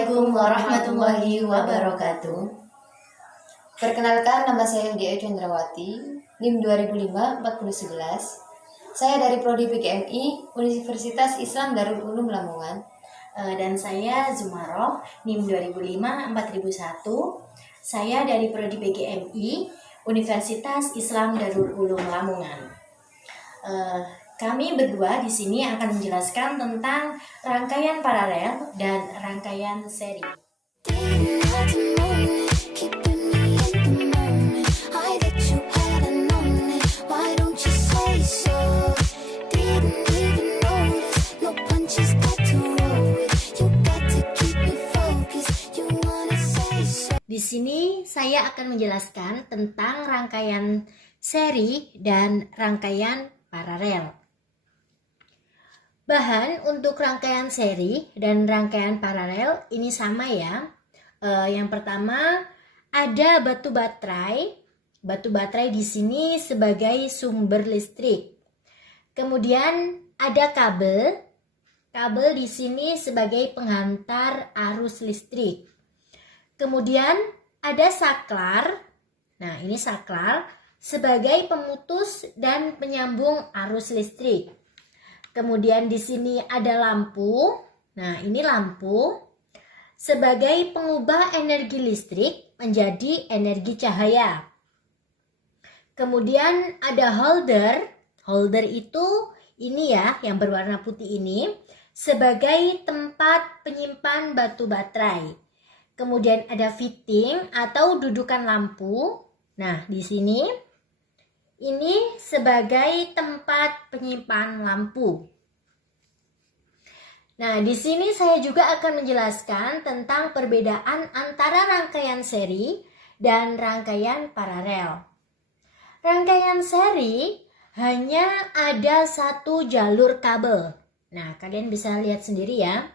Assalamualaikum warahmatullahi wabarakatuh. Perkenalkan, nama saya Dia Chandrawati, NIM 2005-4011. Saya dari Prodi PGMI, Universitas Islam Darul Ulum Lamongan. Dan saya Zumaroh, NIM 2005-4001. Saya dari Prodi PGMI, Universitas Islam Darul Ulum Lamongan. Kami berdua di sini akan menjelaskan tentang rangkaian paralel dan rangkaian seri. Di sini saya akan menjelaskan tentang rangkaian seri dan rangkaian paralel. Bahan untuk rangkaian seri dan rangkaian paralel ini sama ya. Yang pertama ada batu baterai. Batu baterai di sini sebagai sumber listrik. Kemudian ada kabel. Kabel di sini sebagai penghantar arus listrik. Kemudian ada saklar. Nah, ini saklar sebagai pemutus dan penyambung arus listrik. Kemudian di sini ada lampu. Nah, ini lampu sebagai pengubah energi listrik menjadi energi cahaya. Kemudian ada holder. Holder itu ini ya, yang berwarna putih ini sebagai tempat penyimpan batu baterai. Kemudian ada fitting atau dudukan lampu. Nah, di sini ini sebagai tempat penyimpan lampu. Nah, di sini saya juga akan menjelaskan tentang perbedaan antara rangkaian seri dan rangkaian paralel. Rangkaian seri hanya ada satu jalur kabel. Nah, kalian bisa lihat sendiri ya.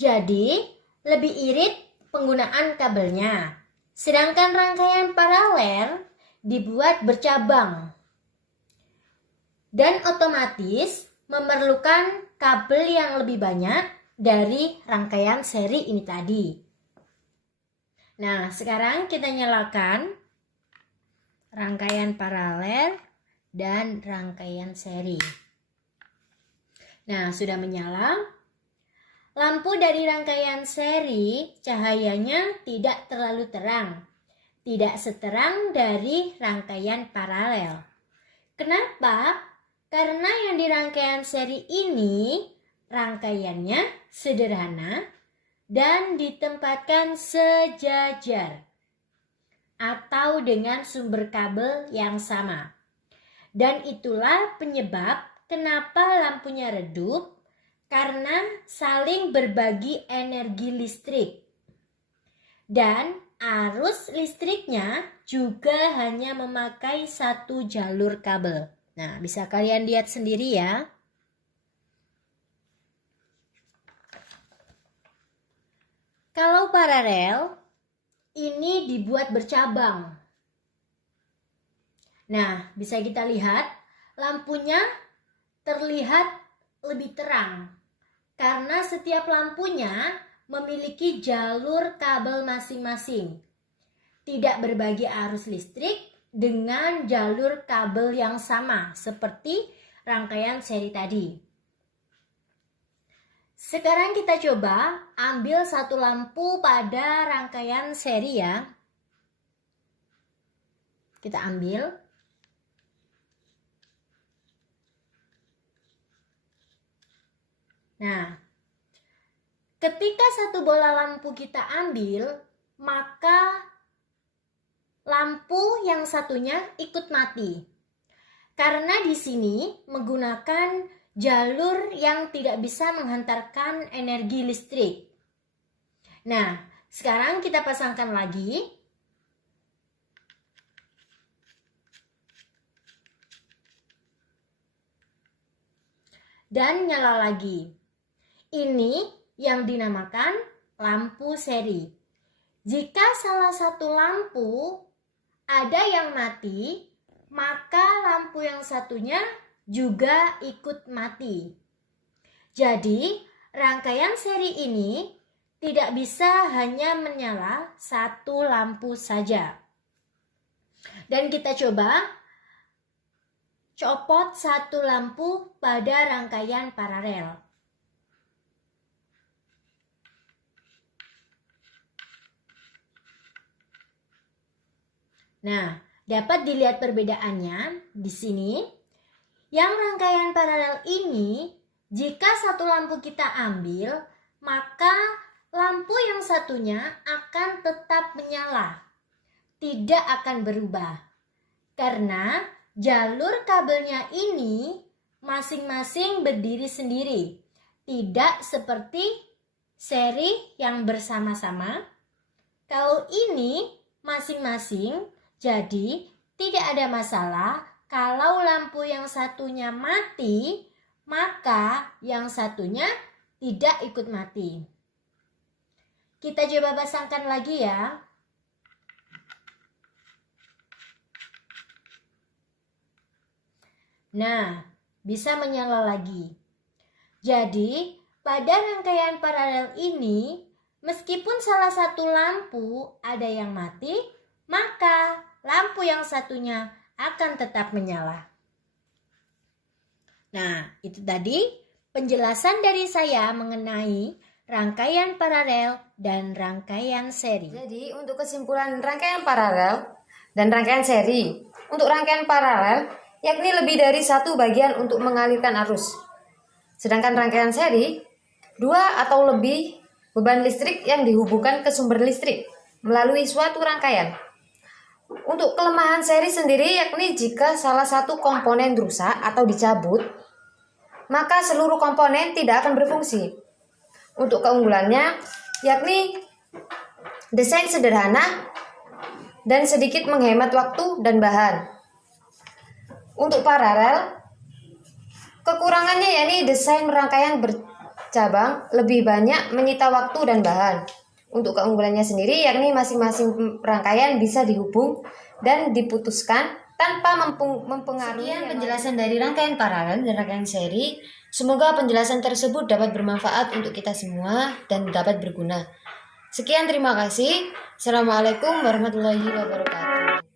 Jadi, lebih irit penggunaan kabelnya. Sedangkan rangkaian paralel dibuat bercabang dan otomatis memerlukan kabel yang lebih banyak dari rangkaian seri ini tadi. Nah, sekarang kita nyalakan rangkaian paralel dan rangkaian seri. Nah, sudah menyala. Lampu dari rangkaian seri cahayanya tidak terlalu terang, tidak seterang dari rangkaian paralel. Kenapa? Karena yang di rangkaian seri ini rangkaiannya sederhana dan ditempatkan sejajar atau dengan sumber kabel yang sama. Dan itulah penyebab kenapa lampunya redup, karena saling berbagi energi listrik. Dan arus listriknya juga hanya memakai satu jalur kabel. Nah, bisa kalian lihat sendiri ya. Kalau paralel, ini dibuat bercabang. Nah, bisa kita lihat lampunya terlihat lebih terang. Karena setiap lampunya memiliki jalur kabel masing-masing. Tidak berbagi arus listrik dengan jalur kabel yang sama seperti rangkaian seri tadi. Sekarang kita coba ambil satu lampu pada rangkaian seri ya. Kita ambil. Nah, ketika satu bola lampu kita ambil, maka lampu yang satunya ikut mati. Karena di sini menggunakan jalur yang tidak bisa menghantarkan energi listrik. Nah, sekarang kita pasangkan lagi. Dan nyala lagi. Ini yang dinamakan lampu seri. Jika salah satu lampu ada yang mati, maka lampu yang satunya juga ikut mati. Jadi, rangkaian seri ini tidak bisa hanya menyala satu lampu saja. Dan kita coba copot satu lampu pada rangkaian paralel. Nah, dapat dilihat perbedaannya di sini. Yang rangkaian paralel ini, jika satu lampu kita ambil, maka lampu yang satunya akan tetap menyala, tidak akan berubah. Karena jalur kabelnya ini masing-masing berdiri sendiri, tidak seperti seri yang bersama-sama. Kalau ini masing-masing, jadi tidak ada masalah. Kalau lampu yang satunya mati, maka yang satunya tidak ikut mati. Kita coba pasangkan lagi ya. Nah, bisa menyala lagi. Jadi, pada rangkaian paralel ini, meskipun salah satu lampu ada yang mati, maka lampu yang satunya akan tetap menyala. Nah, itu tadi penjelasan dari saya mengenai rangkaian paralel dan rangkaian seri. Jadi, untuk kesimpulan rangkaian paralel dan rangkaian seri, untuk rangkaian paralel, yakni lebih dari satu bagian untuk mengalirkan arus. Sedangkan rangkaian seri, dua atau lebih beban listrik yang dihubungkan ke sumber listrik melalui suatu rangkaian. Untuk kelemahan seri sendiri, yakni jika salah satu komponen rusak atau dicabut, maka seluruh komponen tidak akan berfungsi. Untuk keunggulannya, yakni desain sederhana dan sedikit menghemat waktu dan bahan. Untuk paralel, kekurangannya yakni desain rangkaian bercabang lebih banyak menyita waktu dan bahan. Untuk keunggulannya sendiri, yakni masing-masing rangkaian bisa dihubung dan diputuskan tanpa mempengaruhi. Sekian penjelasan dari rangkaian paralel dan rangkaian seri. Semoga penjelasan tersebut dapat bermanfaat untuk kita semua dan dapat berguna. Sekian, terima kasih. Assalamualaikum warahmatullahi wabarakatuh.